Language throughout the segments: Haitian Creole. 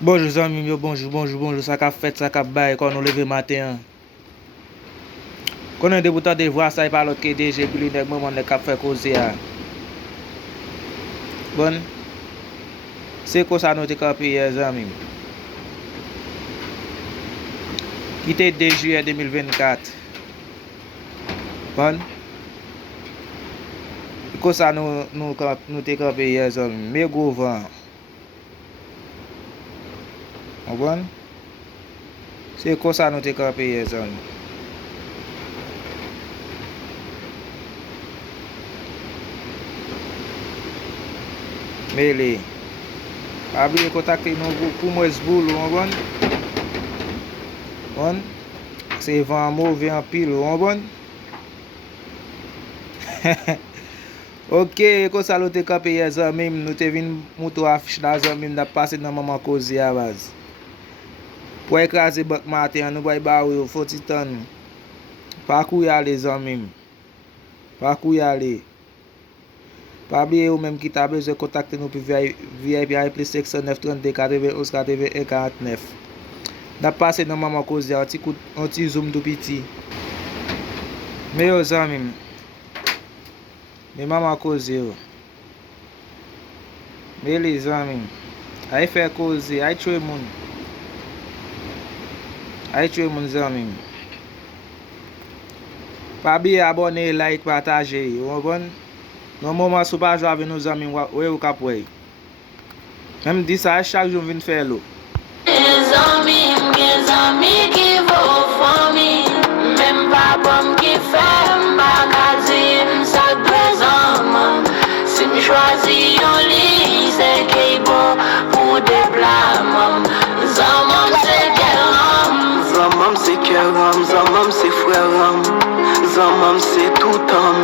Bonjour zami yo, bonjour, ça qu'a fait, ça qu'a bail quand nous lever matin. Quand on débutant de voir ça, il parle que DG puis les moment de cap faire causer. Bon, c'est quoi ça nous te campé hier zami. Qui était 2 juillet 2024. Bon, quoi ça nous te campé hier zami. Mais gros vent. Bon, c'est quoi ça nous te campé hier zami. Mais les abli contacter nous pour moi ce boulot, bon. Bon, c'est vent mauvais en pile, bon. Ok, ko sa lo te kape ye zanmim, nou te vin moutou afish la zanmim da pase nan maman kozi a baz. Po ekraze bak maten, nou bay ba ou yo, foti tan. Pakou yale zanmim. Pakou yale. Pa biye ou menm ki ta beze kontakte nou pi VIP plus 609 32 91 81 49. Da pase nan maman kozi a, an ti zoom do piti. Me yo zanmim. Me maman kozi yo. Me li zanmim. Ay fe kozi, ay chwe moun. Ay chwe moun zanmim. Pa biye abone, like, partaje. Ou bon? Non mouman sou pa jwa ven nou zanmim we ou kap wey. Mem di sa chak joun vin fe lo. Zanmim ki vou fami. Mem pa bom ki fe magazin sak bezanman. Si m chwazi yon li, se ke bon pou deplamam. Zanmam se keram. Zanmam se keram, zanmam se frèram. Zanmam se toutam.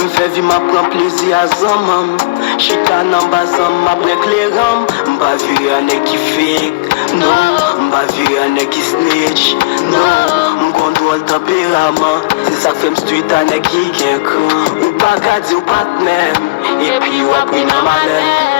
M'fè vi ma pran plezi a zanmam. Chita nan ba zanm ma brek le ram. M'ba vi ane ki fake, non. M'ba vi ane ki snitch, non. M'kontrol temperaman. Se sak fèm street ane ki gen kran. Ou pa gadi ou pat nem. E pi wap wina manem.